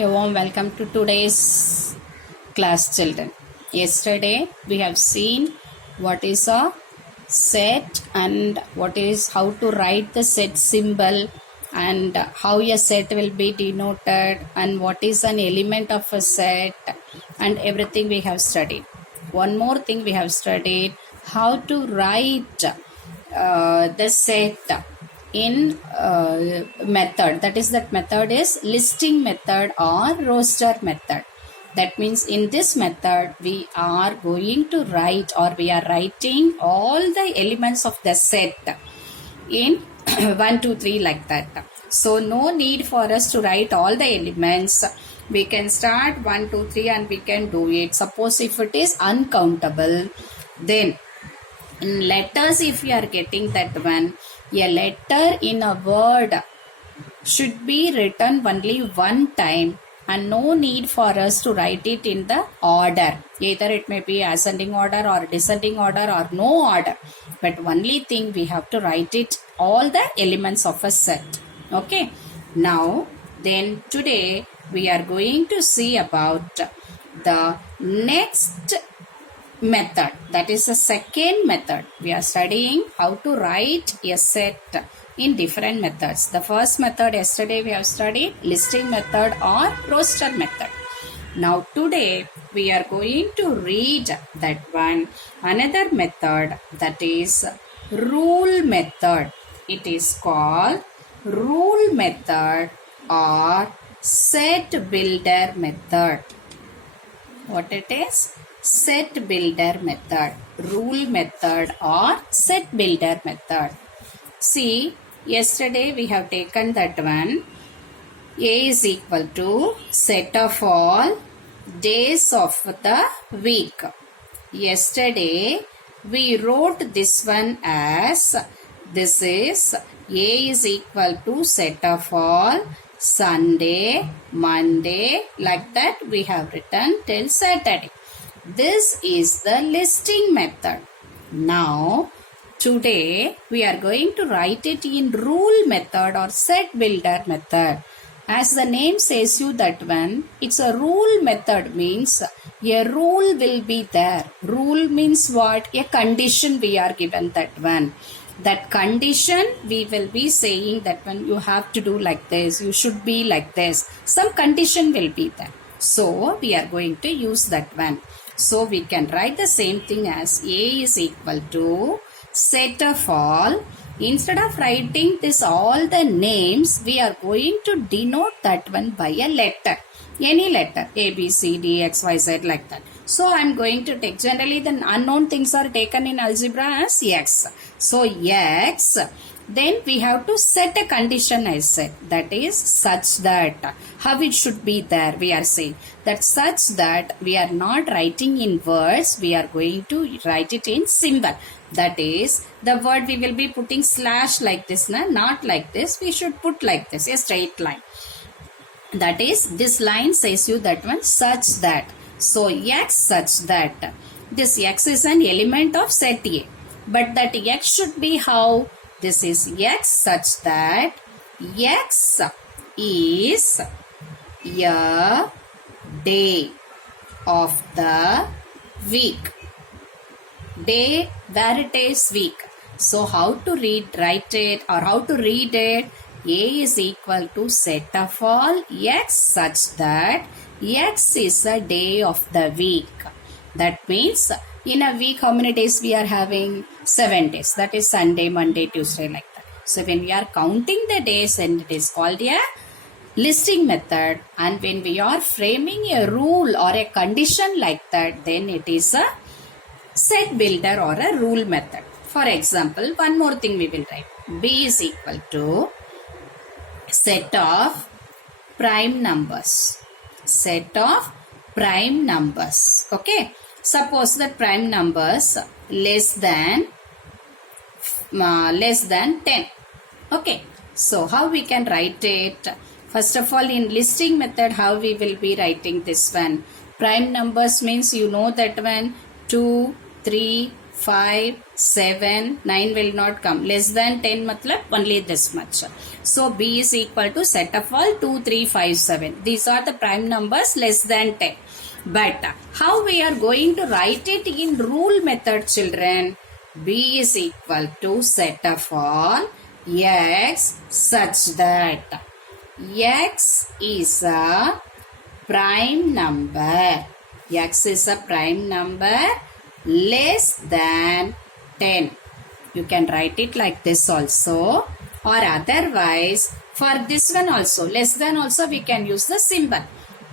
A warm welcome to today's class, children. Yesterday we have seen what is a set and how to write the set symbol and how a set will be denoted and what is an element of a set and everything we have studied. One more thing we have studied, how to write the set in method. That method is listing method or roster method. That means in this method we are going to write or we are writing all the elements of the set in 1 2 3 like that. So no need for us to write all the elements. We can start 1 2 3 and we can do it. Suppose if it is uncountable, then in letters, if you are getting that one, a letter in a word should be written only one time and no need for us to write it in the order. Either it may be ascending order or descending order or no order. But only thing we have to write it all the elements of a set. Okay. Now then today we are going to see about the next method, that is the second method. We are studying how to write a set in different methods. The first method yesterday we have studied listing method or roster method. Now today we are going to read that one, another method, that is rule method. It is called rule method or set builder method. What it is? Set builder method, rule method or set builder method. See, yesterday we have taken that one. A is equal to set of all days of the week. Yesterday we wrote this one as, this is A is equal to set of all Sunday, Monday, like that we have written till Saturday. This is the listing method. Now, today we are going to write it in rule method or set builder method. As the name says you that one, it's a rule method, means a rule will be there. Rule means what? A condition we are given that one. That condition we will be saying that one, you have to do like this, you should be like this. Some condition will be there. So, we are going to use that one. So, we can write the same thing as A is equal to set of all. Instead of writing this all the names, we are going to denote that one by a letter. Any letter, A, B, C, D, X, Y, Z, like that. So, I am going to take, generally the unknown things are taken in algebra as X. So, X, then we have to set a condition, I said, that is such that, how it should be there, we are saying that such that we are not writing in words, we are going to write it in symbol. That is, the word we will be putting slash like this, not like this, we should put like this, a straight line. That is, this line says you that one, such that. So, X such that. This X is an element of set A. But that X should be how? This is X such that X is a day of the week. Day where it is week. So how to write it or how to read it? A is equal to set of all X such that X is a day of the week. That means in a week how many days we are having? 7 days. That is Sunday, Monday, Tuesday, like that. So when we are counting the days, and it is called a listing method, and when we are framing a rule or a condition like that, then it is a set builder or a rule method. For example, one more thing we will write. B is equal to set of prime numbers. Set of prime numbers. Okay. Suppose that prime numbers less than 10. Okay. So, how we can write it? First of all, in listing method, how we will be writing this one? Prime numbers means you know that one, 2, 3, 5, 7, 9 will not come. Less than 10 matlab only this much. So B is equal to set of all 2, 3, 5, 7. These are the prime numbers less than 10. But how we are going to write it in rule method, children? B is equal to set of all x such that x is a prime number. X is a prime number less than 10. You can write it like this also, or otherwise for this one also, less than also we can use the symbol.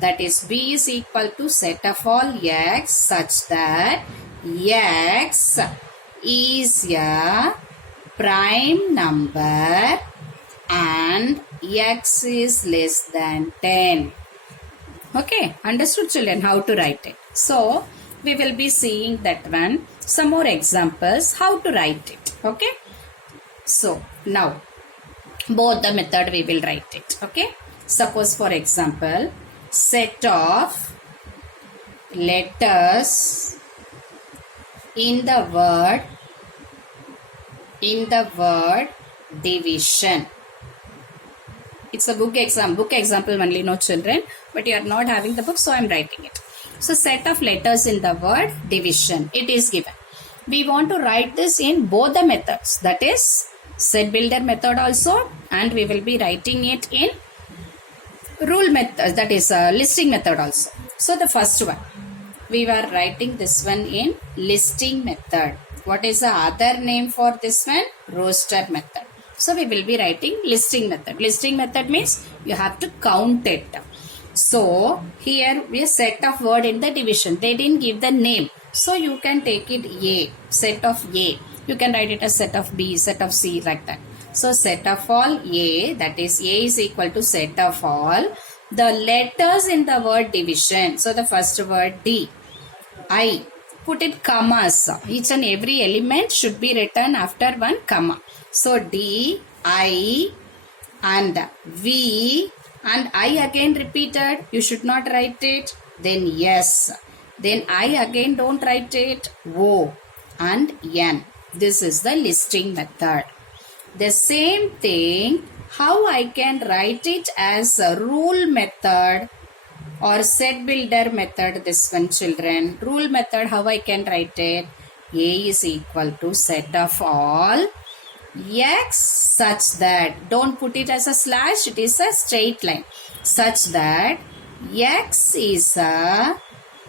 That is B is equal to set of all x such that x is a prime number and x is less than 10. Okay, understood children how to write it. So, we will be seeing that one. Some more examples how to write it. Okay. So, now both the method we will write it. Okay. Suppose for example, set of letters in the word division. It's a book example only, no children, but you are not having the book, so I am writing it. So set of letters in the word division, it is given. We want to write this in both the methods, that is set builder method also, and we will be writing it in rule method, that is listing method also. So the first one, we were writing this one in listing method. What is the other name for this one? Roster method. So we will be writing listing method. Listing method means you have to count it. So here we set of word in the division. They didn't give the name. So you can take it A, set of A. You can write it as set of B, set of C, like that. So set of all A, that is A is equal to set of all the letters in the word division. So the first word D, I, put it commas. Each and every element should be written after one comma. So D, I and V and I again repeated. You should not write it. Then yes. Then I again don't write it. O and N. This is the listing method. The same thing, how I can write it as a rule method or set builder method, this one children. Rule method, how I can write it? A is equal to set of all x such that, don't put it as a slash, it is a straight line, such that x is a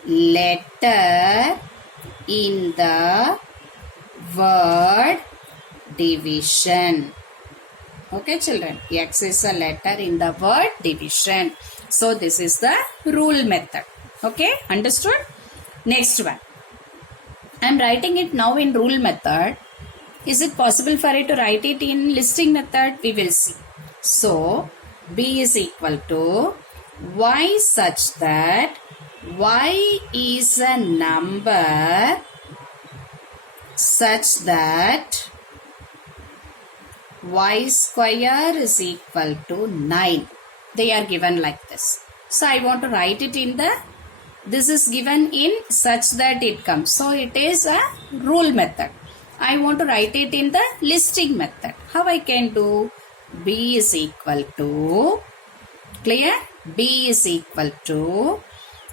letter in the word division. Okay children, x is a letter in the word division. So this is the rule method. Okay, understood? Next one, I am writing it now in rule method. Is it possible for it to write it in listing method? We will see. So B is equal to y such that y is a number such that y square is equal to 9. They are given like this. So I want to write it in the, this is given in such that it comes. So it is a rule method. I want to write it in the listing method. How I can do? B is equal to, clear? B is equal to,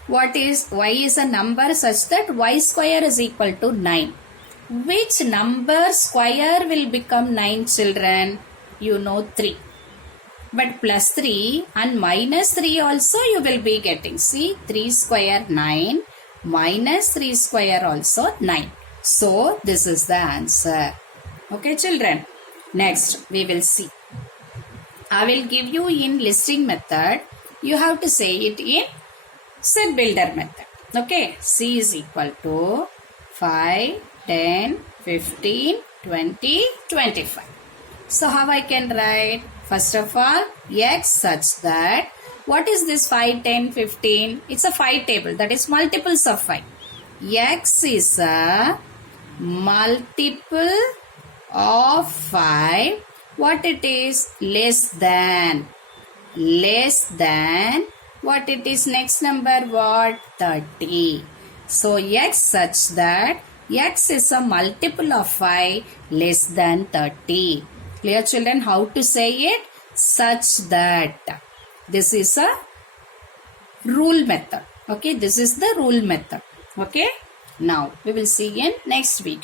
what is, y is a number such that y square is equal to 9. Which number square will become 9 children? You know 3. But plus 3 and minus 3 also you will be getting. See, 3 square 9, minus 3 square also 9. So this is the answer. Okay children. Next we will see. I will give you in listing method. You have to say it in set builder method. Okay. C is equal to 5, 10, 15, 20, 25. So how I can write? First of all, x such that, what is this 5, 10, 15? It's a 5 table, that is multiples of 5. X is a multiple of 5. What it is? Less than. Less than. What it is? Next number what? 30. So x such that X is a multiple of 5 less than 30. Clear children, how to say it? Such that. This is a rule method. Okay, this is the rule method. Okay, now we will see in next week.